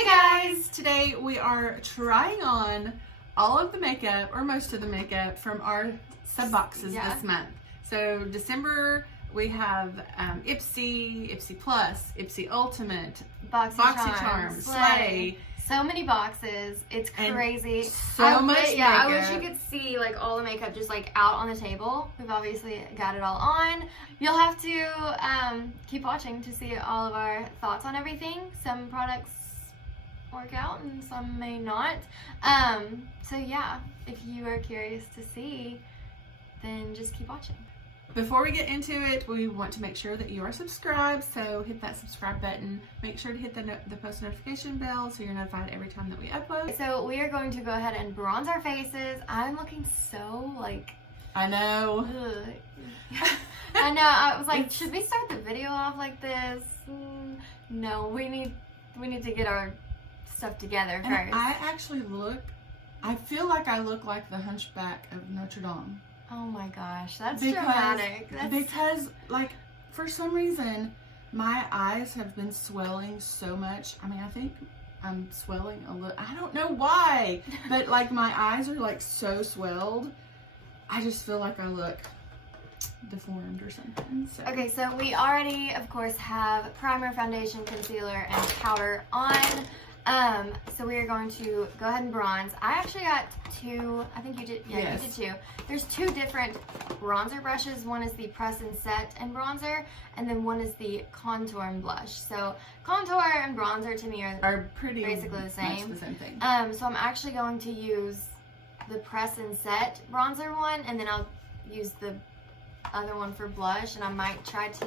Hey guys! Today we are trying on all of the makeup, or most of the makeup, from our sub boxes this month. So December we have Ipsy, Ipsy Plus, Ipsy Ultimate, boxycharm, Slay. So many boxes. It's crazy. So much makeup. Yeah, I wish you could see like all the makeup just like out on the table. We've obviously got it all on. You'll have to keep watching to see all of our thoughts on everything. Some products work out and some may not. So yeah, if you are curious to see, then just keep watching. Before we get into it, we want to make sure that you are subscribed, so hit that subscribe button. Make sure to hit the post notification bell so you're notified every time that we upload. So we are going to go ahead and bronze our faces. I'm looking so like... I know. I know, I was like, should we start the video off like this? No, we need to get our stuff together first. And I actually I feel like I look like the Hunchback of Notre Dame. Oh my gosh, that's dramatic. Because, like, for some reason, my eyes have been swelling so much. I mean, I think I'm swelling a little. I don't know why, but, like, my eyes are, like, so swelled. I just feel like I look deformed or something. So. Okay, so we already, of course, have primer, foundation, concealer, and powder on. So we are going to go ahead and bronze. I actually got two, I think you did, yeah, yes. You did too. There's two different bronzer brushes. One is the press and set and bronzer, and then one is the contour and blush. So contour and bronzer to me are pretty basically the same. Much the same thing. So I'm actually going to use the press and set bronzer one, and then I'll use the other one for blush, and I might try to,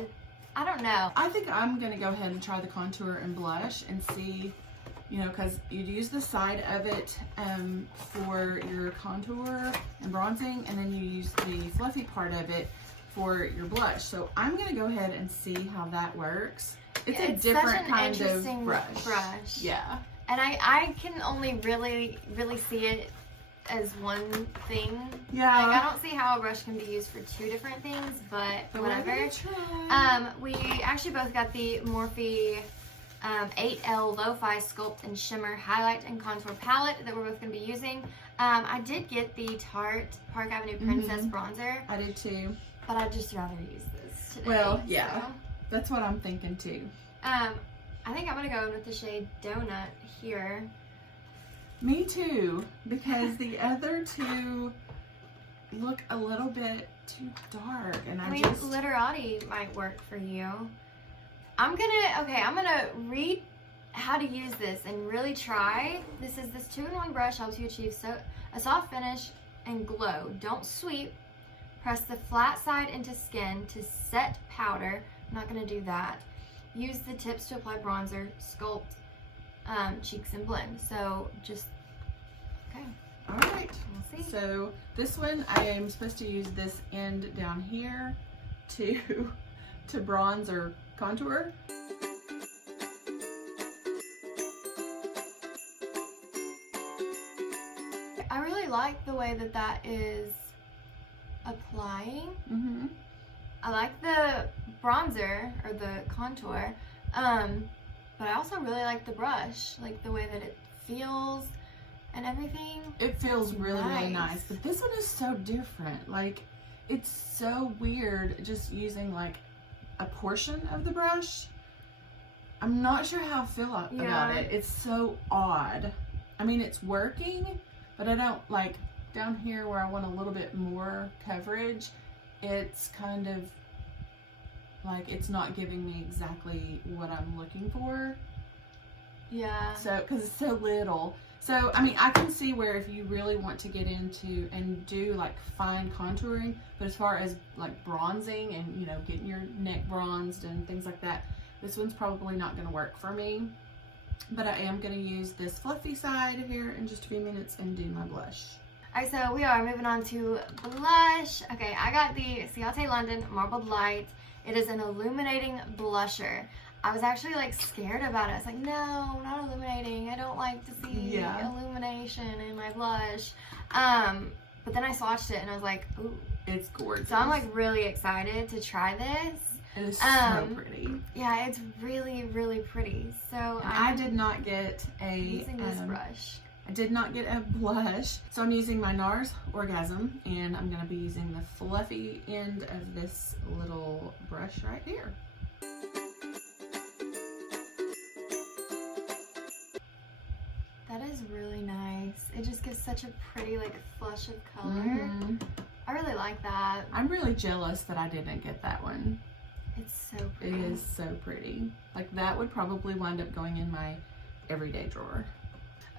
I don't know. I think I'm going to go ahead and try the contour and blush and see. You know, because you'd use the side of it for your contour and bronzing, and then you use the fluffy part of it for your blush. So I'm going to go ahead and see how that works. It's a different kind of brush. Yeah. And I can only really see it as one thing. Yeah. Like, I don't see how a brush can be used for two different things, but whatever. We actually both got the Morphe 8L Lo-Fi Sculpt and Shimmer Highlight and Contour Palette that we're both going to be using. I did get the Tarte Park Avenue Princess Bronzer. I did too. But I'd just rather use this today. Well, yeah. So. That's what I'm thinking too. I think I'm going to go with the shade Donut here. Me too. Because the other two look a little bit too dark. And I mean, Literati might work for you. I'm gonna read how to use this and really try. This 2-in-1 brush helps you achieve a soft finish and glow. Don't sweep. Press the flat side into skin to set powder. I'm not gonna do that. Use the tips to apply bronzer, sculpt cheeks, and blend. So just, okay. All right, we'll see. So this one, I am supposed to use this end down here to bronze or contour. I really like the way that is applying. I like the bronzer or the contour, but I also really like the brush, like the way that it feels and everything. It feels really nice, but this one is so different. Like, it's so weird just using like a portion of the brush. I'm not sure how I feel about it. It's so odd. I mean, it's working, but I don't like down here where I want a little bit more coverage. It's kind of like it's not giving me exactly what I'm looking for. Yeah. So, because it's so little. So, I mean, I can see where if you really want to get into and do like fine contouring, but as far as like bronzing and, you know, getting your neck bronzed and things like that, this one's probably not going to work for me. But I am going to use this fluffy side here in just a few minutes and do my blush. Alright, so we are moving on to blush. Okay, I got the Ciate London Marbled Light. It is an illuminating blusher. I was actually like scared about it. I was like, no, not illuminating. I don't like to see illumination in my blush. But then I swatched it and I was like, ooh. It's gorgeous. So I'm like really excited to try this. It is so pretty. Yeah, it's really, really pretty. So I did not get using this brush. I did not get a blush, so I'm using my NARS Orgasm, and I'm going to be using the fluffy end of this little brush right here. That is really nice. It just gives such a pretty like flush of color. Mm-hmm. I really like that. I'm really jealous that I didn't get that one. It's so pretty. It is so pretty. Like that would probably wind up going in my everyday drawer.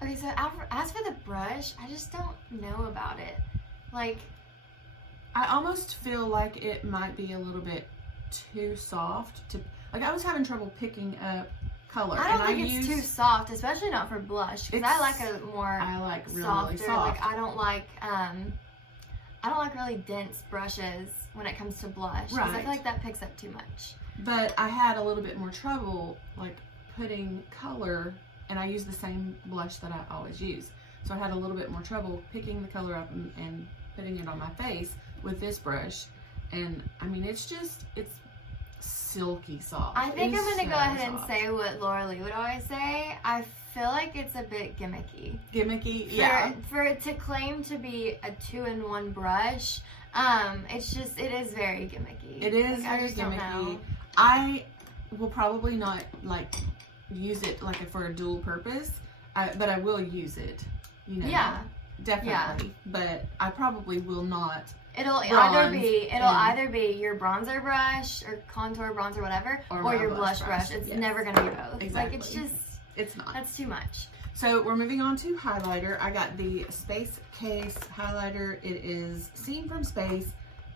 Okay, so as for the brush, I just don't know about it. Like, I almost feel like it might be a little bit too soft to, like I was having trouble picking up color. I don't think it's too soft, especially not for blush, because I like a more really soft. Like I don't like really dense brushes when it comes to blush. Right. I feel like that picks up too much. But I had a little bit more trouble like putting color, and I use the same blush that I always use. So I had a little bit more trouble picking the color up and putting it on my face with this brush. And I mean, it's silky soft. I think I'm going to go ahead soft. and say what Laura Lee would always say. I feel like it's a bit gimmicky. Gimmicky? Yeah. For it to claim to be a 2-in-1 brush, it is very gimmicky. It is very gimmicky. I will probably not like use it like for a dual purpose, but I will use it, you know. Yeah. Definitely. Yeah. But I probably will not. It'll either be your bronzer brush or contour bronzer, whatever, or your blush brush. It's never gonna be both. Exactly. Like it's not. That's too much. So we're moving on to highlighter. I got the Space Case highlighter. It is Seen from Space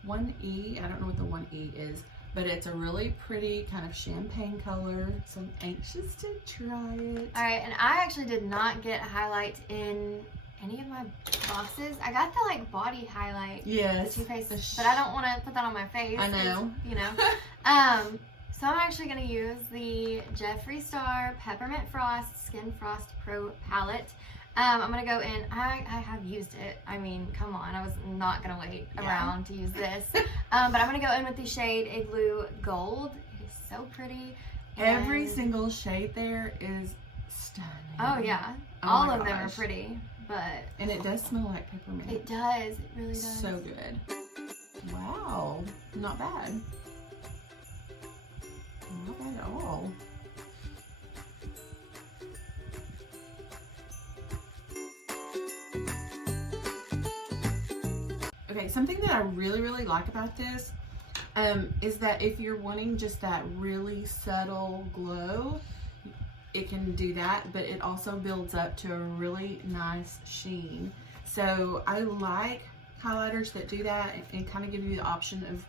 1E. I don't know what the 1E is, but it's a really pretty kind of champagne color. So I'm anxious to try it. All right, and I actually did not get highlight in any of my boxes. I got the like body highlight. Yes. The Too Faced, but I don't want to put that on my face. I know. You know. So I'm actually going to use the Jeffree Star Peppermint Frost Skin Frost Pro Palette. I'm going to go in, I have used it. I mean, come on, I was not going to wait around to use this. But I'm going to go in with the shade Igloo Gold. It is so pretty. Every single shade there is stunning. Oh yeah, all of them are pretty. And it does smell like peppermint. It does. It really does. So good. Wow. Not bad. Not bad at all. Okay, something that I really, really like about this is that if you're wanting just that really subtle glow, it can do that, but it also builds up to a really nice sheen. So I like highlighters that do that and kind of give you the option of,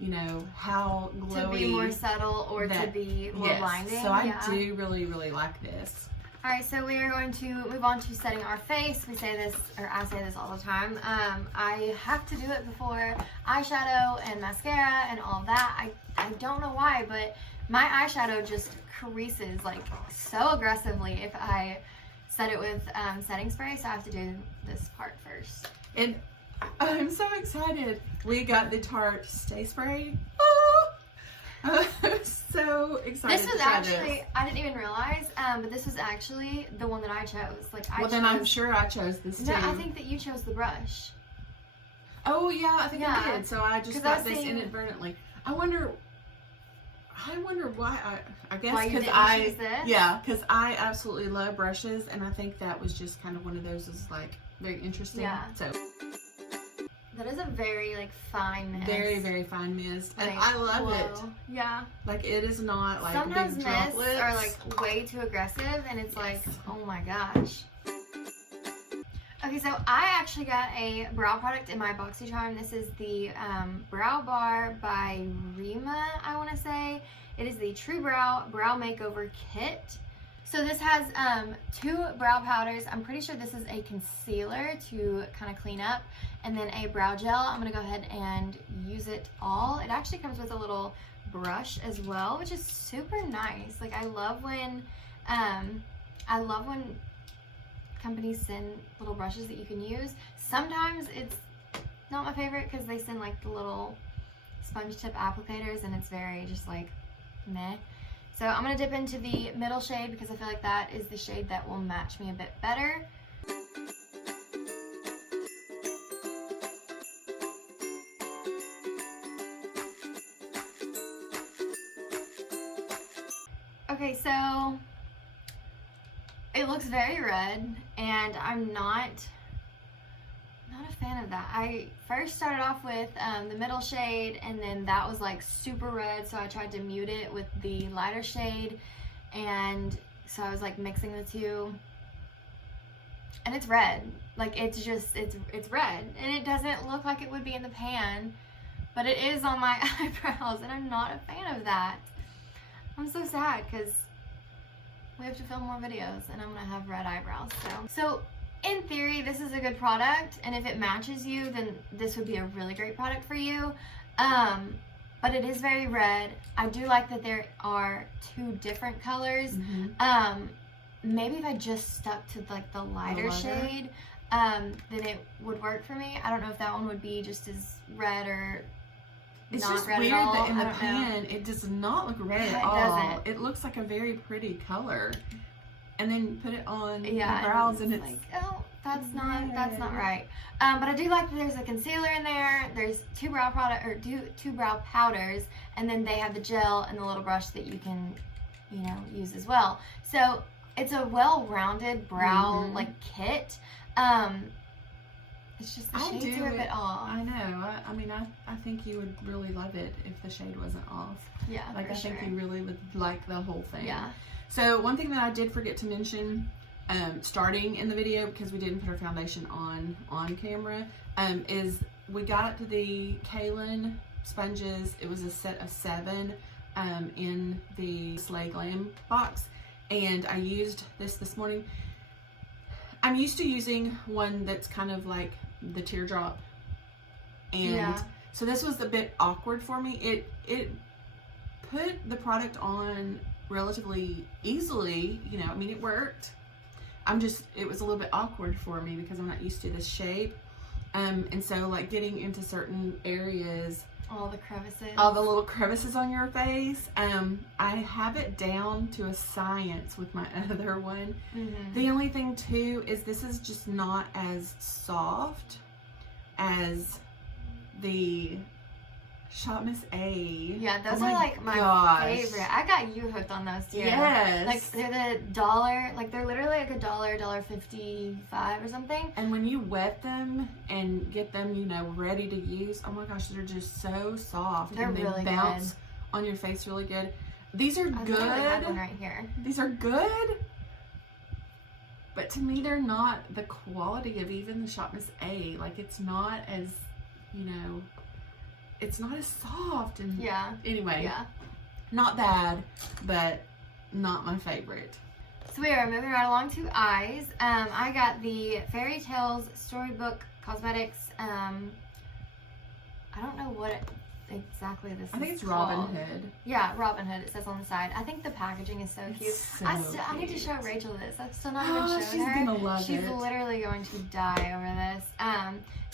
you know, how glowy. To be more subtle or to be more blinding. So I do really, really like this. All right, so we are going to move on to setting our face. We say this, or I say this all the time. I have to do it before eyeshadow and mascara and all that. I don't know why, but my eyeshadow just creases like so aggressively if I set it with setting spray, so I have to do this part first. And I'm so excited. We got the Tarte Stay Spray. I'm so excited. This was actually, I didn't even realize, but this was actually the one that I chose. Like, then I'm sure I chose this too. No, I think that you chose the brush. Oh yeah, I think I did. So I just got this inadvertently. I wonder why I guess because because I absolutely love brushes, and I think that was just kind of one of those is like very interesting. Yeah. So that is a very like fine mist. Very, very fine mist. Like, and I love it. Yeah. Like it is not like sometimes big mists droplets are like way too aggressive, and it's like, oh my gosh. Okay, so I actually got a brow product in my boxycharm. This is the Brow Bar by Rima, I want to say. It is the True Brow Makeover Kit. So this has 2 brow powders. I'm pretty sure this is a concealer to kind of clean up, and then a brow gel. I'm going to go ahead and use it all. It actually comes with a little brush as well, which is super nice. Like I love when companies send little brushes that you can use. Sometimes it's not my favorite because they send like the little sponge tip applicators, and it's very just like meh. So I'm going to dip into the middle shade because I feel like that is the shade that will match me a bit better. Okay, so it looks very red, and I'm not a fan of that. I first started off with the middle shade, and then that was like super red, so I tried to mute it with the lighter shade, and so I was like mixing the two, and it's red. Like it's red, and it doesn't look like it would be in the pan, but it is on my eyebrows, and I'm not a fan of that. I'm so sad because we have to film more videos and I'm gonna have red eyebrows. So in theory, this is a good product, and if it matches you, then this would be a really great product for you. But it is very red. I do like that there are two different colors. Maybe if I just stuck to like the lighter shade, then it would work for me. I don't know if that one would be just as red or it's not just red weird at all. that in the pan it does not look red at all. Doesn't. It looks like a very pretty color, and then you put it on the yeah, brows, and it's like, oh, that's not right. But I do like that there's a concealer in there. There's two brow powders, and then they have the gel and the little brush that you can, you know, use as well. So it's a well-rounded brow like kit. It's just the shades are a bit off. I know. I mean, I think you would really love it if the shade wasn't off. Yeah, like I think you really would like the whole thing. Yeah. So one thing that I did forget to mention, starting in the video because we didn't put our foundation on camera, is we got the Kaylin sponges. It was a set of 7 in the Slay Glam box, and I used this morning. I'm used to using one that's kind of like the teardrop, and so this was a bit awkward for me. It put the product on relatively easily, you know. I mean, it worked. It was a little bit awkward for me because I'm not used to this shape, and so like getting into certain areas, all the little crevices on your face. I have it down to a science with my other one. The only thing too is this is just not as soft as the Shop Miss A. Yeah, those are like my favorite. I got you hooked on those too. Yes. Like they're $1, like they're literally like $1.55 or something. And when you wet them and get them, you know, ready to use, oh my gosh, they're just so soft. They're and they really bounce good on your face really good. These are good. I have one right here. These are good. But to me, they're not the quality of even the Shop Miss A. Like, it's not as, you know, it's not as soft. And anyway, not bad, but not my favorite. So we are moving right along to eyes. I got the Fairy Tales Storybook Cosmetics. I don't know what exactly this is. I think it's called. Robin Hood. Yeah, Robin Hood. It says on the side. I think the packaging is so cute. So I need to show Rachel this. I've still not even shown her. She's gonna love it. She's literally going to die over this.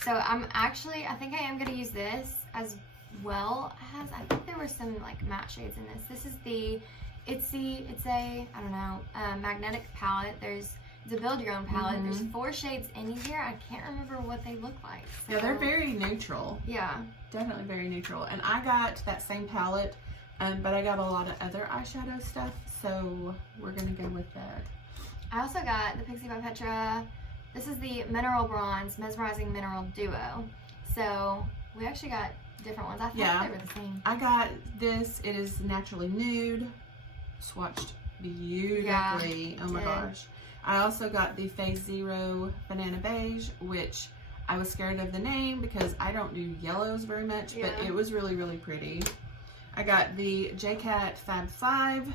So I think I am gonna use this as well as, I think there were some like matte shades in this. This is the ipsy. It's a, I don't know, magnetic palette. It's a build your own palette. There's 4 shades in here. I can't remember what they look like. So. Yeah, they're very neutral. Yeah. Definitely very neutral. And I got that same palette, but I got a lot of other eyeshadow stuff, so we're gonna go with that. I also got the Pixie by Petra. This is the Mineral Bronze Mesmerizing Mineral Duo. So we actually got different ones. I thought they were the same. I got this. It is naturally nude, swatched beautifully. Yeah, oh my gosh. I also got the Phase Zero Banana Beige, which I was scared of the name because I don't do yellows very much, but it was really, really pretty. I got the JCat Fab 5,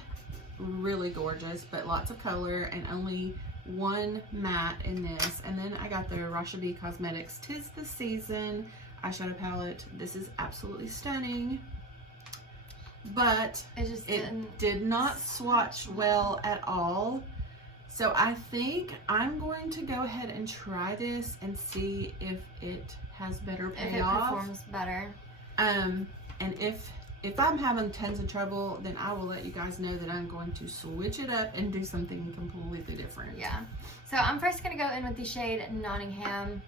really gorgeous, but lots of color and only one matte in this. And then I got the Rasha B Cosmetics 'Tis the Season eyeshadow palette. This is absolutely stunning, but it did not swatch well at all. So I think I'm going to go ahead and try this and see if it has better payoff. If it performs better. And if I'm having tons of trouble, then I will let you guys know that I'm going to switch it up and do something completely different. Yeah. So I'm first going to go in with the shade Nottingham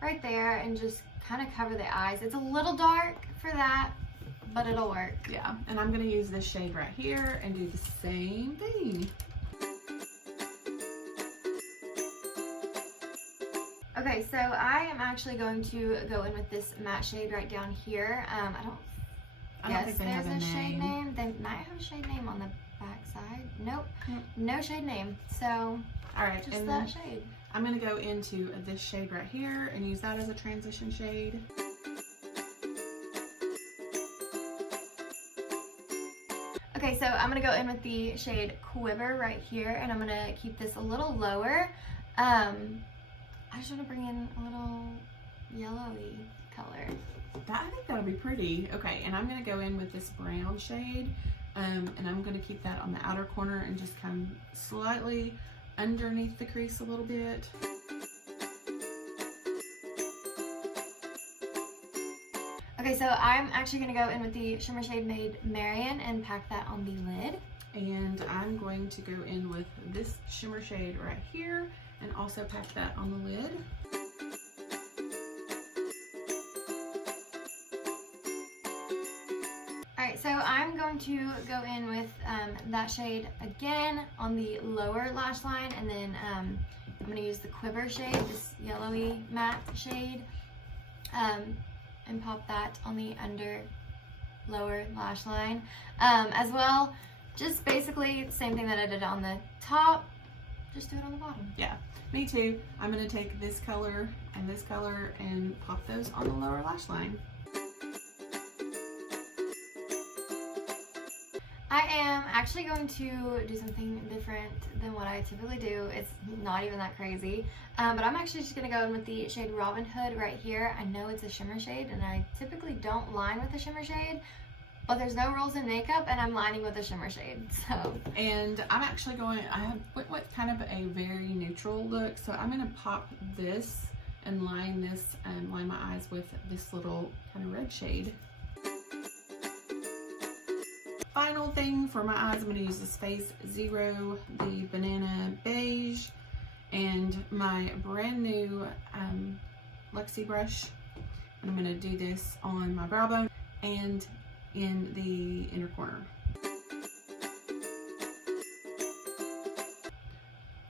right there and just kind of cover the eyes. It's a little dark for that, but it'll work. Yeah, and I'm going to use this shade right here and do the same thing. Okay, so I am actually going to go in with this matte shade right down here. I don't think they have a shade name. They might have a shade name on the back side. Nope, no shade name. So, all right, just that shade. I'm going to go into this shade right here and use that as a transition shade. Okay, so I'm going to go in with the shade Quiver right here, and I'm going to keep this a little lower. I just want to bring in a little yellowy color. I think that'll be pretty. Okay, and I'm going to go in with this brown shade, and I'm going to keep that on the outer corner and just come slightly underneath the crease a little bit. Okay, so I'm actually going to go in with the shimmer shade Maid Marian and pack that on the lid. And I'm going to go in with this shimmer shade right here and also pack that on the lid. Alright, so I'm going to go in with that shade again on the lower lash line, and then I'm going to use the Quiver shade, this yellowy matte shade, and pop that on the lower lash line. As well, just basically the same thing that I did on the top, just do it on the bottom. Yeah, me too. I'm going to take this color and pop those on the lower lash line. I am actually going to do something different than what I typically do. It's not even that crazy. But I'm actually just going to go in with the shade Robin Hood right here. I know it's a shimmer shade, and I typically don't line with a shimmer shade, but there's no rules in makeup, and I'm lining with a shimmer shade. So. And I'm actually I went with kind of a very neutral look, so I'm going to pop this and line my eyes with this little kind of red shade. Final thing for my eyes, I'm going to use this Face Zero, the Banana Beige, and my brand new Luxie brush. And I'm going to do this on my brow bone and in the inner corner.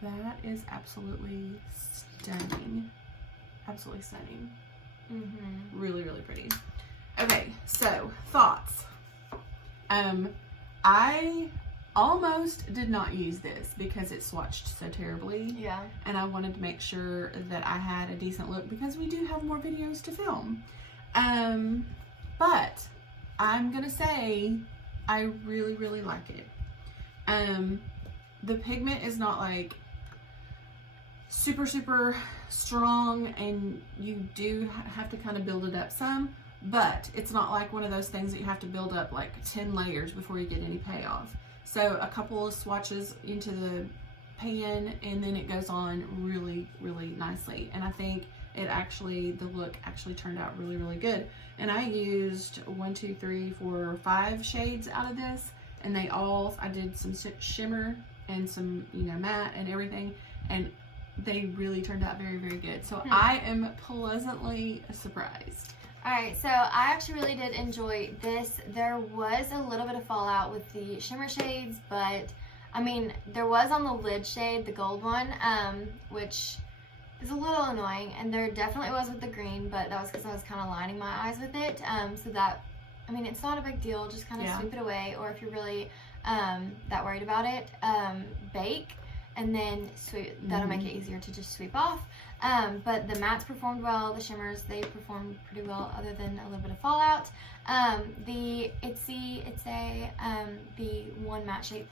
That is absolutely stunning. Absolutely stunning. Really, really pretty. Okay, so thoughts. I almost did not use this because it swatched so terribly. Yeah. And I wanted to make sure that I had a decent look because we do have more videos to film. But I'm gonna say I really, really like it. The pigment is not like super, super strong, and you do have to kind of build it up some. But it's not like one of those things that you have to build up like 10 layers before you get any payoff. So a couple of swatches into the pan, and then it goes on really, really nicely. And I think the look actually turned out really, really good. And I used 1, 2, 3, 4, 5 shades out of this, and I did some shimmer and some, matte and everything, and they really turned out very, very good. So I am pleasantly surprised. Alright, so I actually really did enjoy this. There was a little bit of fallout with the shimmer shades, but I mean, there was on the lid shade, the gold one, which is a little annoying, and there definitely was with the green, but that was because I was kind of lining my eyes with it. So that, I mean, it's not a big deal, just kind of sweep it away, or if you're really that worried about it, bake and then sweep. That'll make it easier to just sweep off. But the mattes performed well, the shimmers, they performed pretty well other than a little bit of fallout. The ipsy, the one matte shade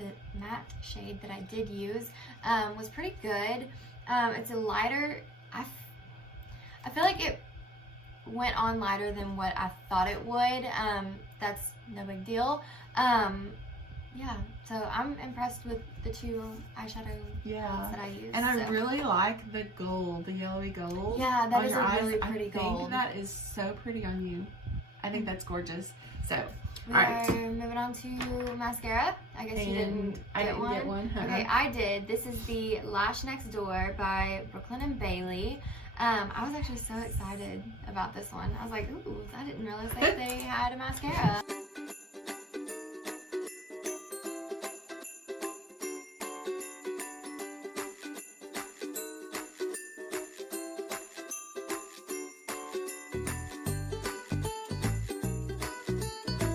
that I did use was pretty good. It's a lighter, I feel like it went on lighter than what I thought it would. That's no big deal. Yeah, so I'm impressed with the 2 eyeshadow palettes that I used. And I really like the gold, the yellowy gold. Yeah, that is a really pretty gold. I think that is so pretty on you. I think that's gorgeous. So, We're alright. moving on to mascara. I guess you didn't I didn't get one. Okay, I did. This is the Lash Next Door by Brooklyn and Bailey. I was actually so excited about this one. I was like, ooh, I didn't realize they had a mascara.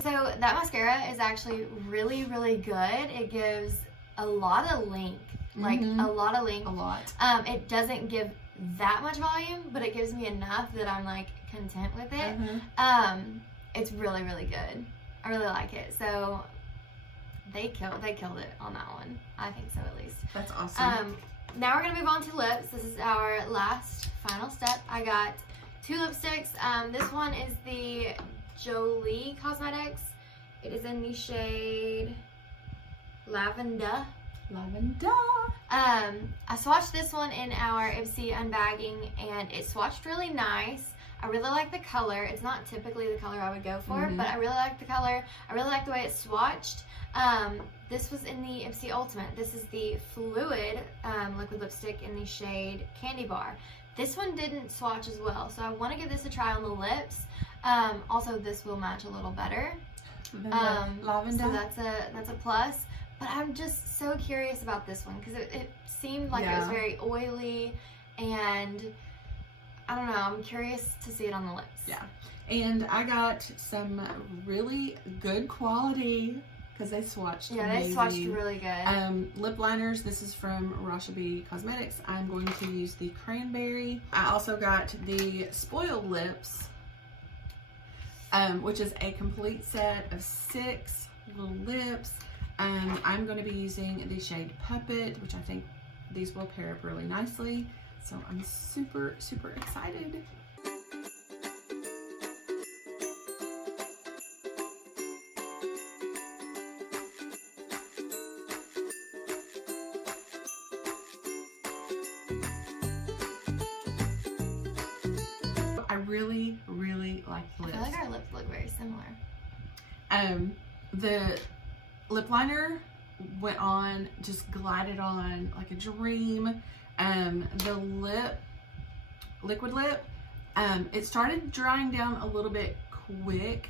So that mascara is actually really, really good. It gives a lot of length, like a lot of length. A lot. It doesn't give that much volume, but it gives me enough that I'm like content with it. It's really, really good. I really like it. So they killed it on that one. I think so, at least. That's awesome. Now we're gonna move on to lips. This is our last final step. I got 2 lipsticks. This one is the Jolie Cosmetics. It is in the shade Lavender. Lavender. I swatched this one in our ipsy unbagging, and it swatched really nice. I really like the color. It's not typically the color I would go for, but I really like the color. I really like the way it swatched. This was in the ipsy Ultimate. This is the Fluid liquid lipstick in the shade Candy Bar. This one didn't swatch as well, so I want to give this a try on the lips. Also, this will match a little better. Lavender. So that's a plus. But I'm just so curious about this one because it seemed like it was very oily, and I don't know. I'm curious to see it on the lips. Yeah. And I got some really good quality because they swatched amazing. They swatched really good. Lip liners. This is from Roshabi Cosmetics. I'm going to use the Cranberry. I also got the Spoiled Lips, which is a complete set of 6 little lips. I'm going to be using the shade Puppet, which I think these will pair up really nicely. So I'm super, super excited. I really, really like the lips. I feel like our lips look very similar. The lip liner went on, just glided on like a dream. The liquid lip, it started drying down a little bit quick,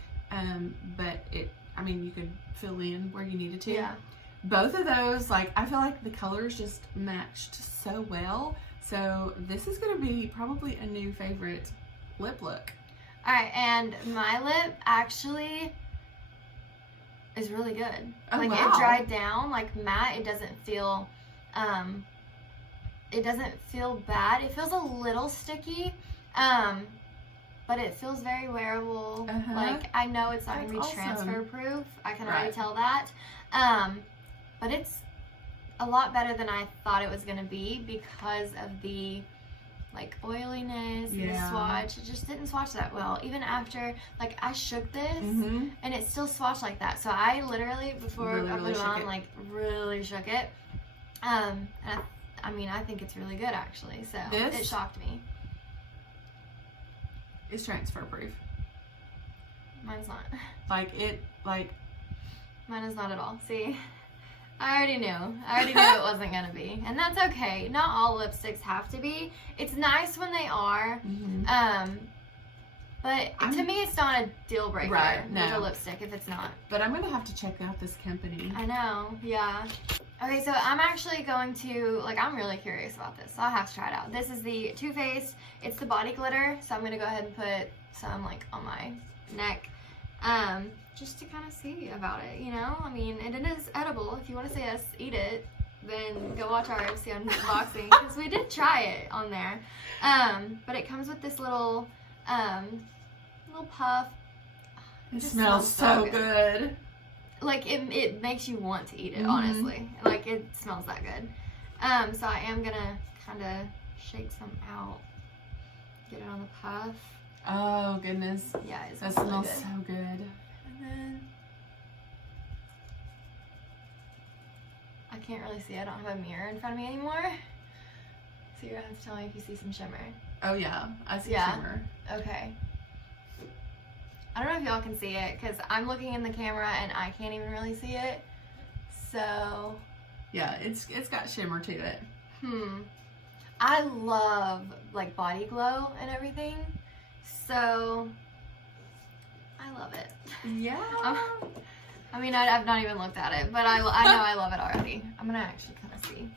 but you could fill in where you needed to. Yeah. Both of those, like, I feel like the colors just matched so well. So this is gonna be probably a new favorite lip look. All right, and my lip actually is really good. Oh, like wow. It dried down, like matte. It doesn't feel bad. It feels a little sticky, but it feels very wearable. Like, I know it's not gonna be transfer proof. I can already tell that. But it's a lot better than I thought it was gonna be because of the like oiliness and the swatch. It just didn't swatch that well. Even after, like, I shook this and it still swatched like that. So I literally, before I put it on, like, really shook it. And I think it's really good, actually. So it shocked me. It's transfer proof. Mine's not. Mine is not at all. See? I already knew it wasn't gonna be, and that's okay. Not all lipsticks have to be. It's nice when they are, but to me, it's not a deal breaker with a lipstick if it's not. But I'm gonna have to check out this company. I know, yeah. Okay, so I'm actually going to, I'm really curious about this, so I'll have to try it out. This is the Too Faced. It's the body glitter, so I'm gonna go ahead and put some on my neck. Just to kind of see about it, you know? I mean, and it is edible. If you want to see us eat it, then go watch our ipsy unboxing, because we did try it on there. But it comes with this little puff. It smells so good. Like, it makes you want to eat it, honestly. Like, it smells that good. So I am gonna kind of shake some out, get it on the puff. Oh, goodness. Yeah, it smells really good. So good. And then I can't really see. I don't have a mirror in front of me anymore. So you're gonna have to tell me if you see some shimmer. Oh yeah, I see shimmer. Okay. I don't know if y'all can see it because I'm looking in the camera and I can't even really see it. So yeah, it's got shimmer to it. I love like body glow and everything, so I love it. Yeah. I mean, I've not even looked at it, but I know I love it already. I'm gonna actually kind of see.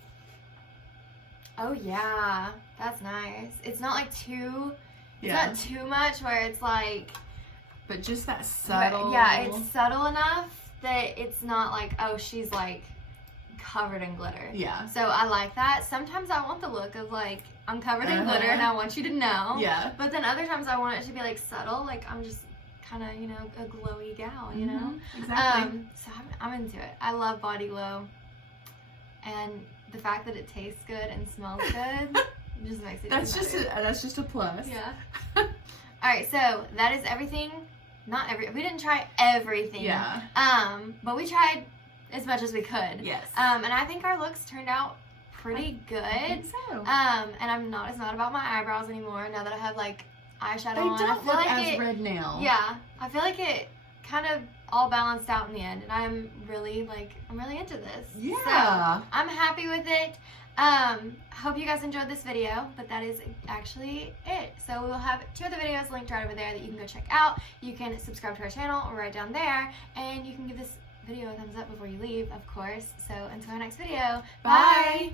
Oh yeah, that's nice. It's not like too, it's not too much where it's like, but just that subtle. Yeah, it's subtle enough that it's not like, oh, she's like covered in glitter. Yeah. So I like that. Sometimes I want the look of like, I'm covered in glitter and I want you to know. Yeah. But then other times I want it to be like subtle, like I'm just kind of, you know, a glowy gal, you know? Exactly. So I'm into it. I love body glow. And the fact that it tastes good and smells good just makes it that's just a plus. Yeah. All right, so that is everything. We didn't try everything. Yeah. But we tried as much as we could. Yes. And I think our looks turned out pretty good. I think so. And it's not about my eyebrows anymore now that I have like eyeshadow on. They don't look like as red now. Yeah. I feel like it kind of all balanced out in the end, and I'm really into this. Yeah. So I'm happy with it. Hope you guys enjoyed this video, but that is actually it. So we will have 2 other videos linked right over there that you can go check out. You can subscribe to our channel right down there, and you can give this video a thumbs up before you leave, of course. So until our next video, bye.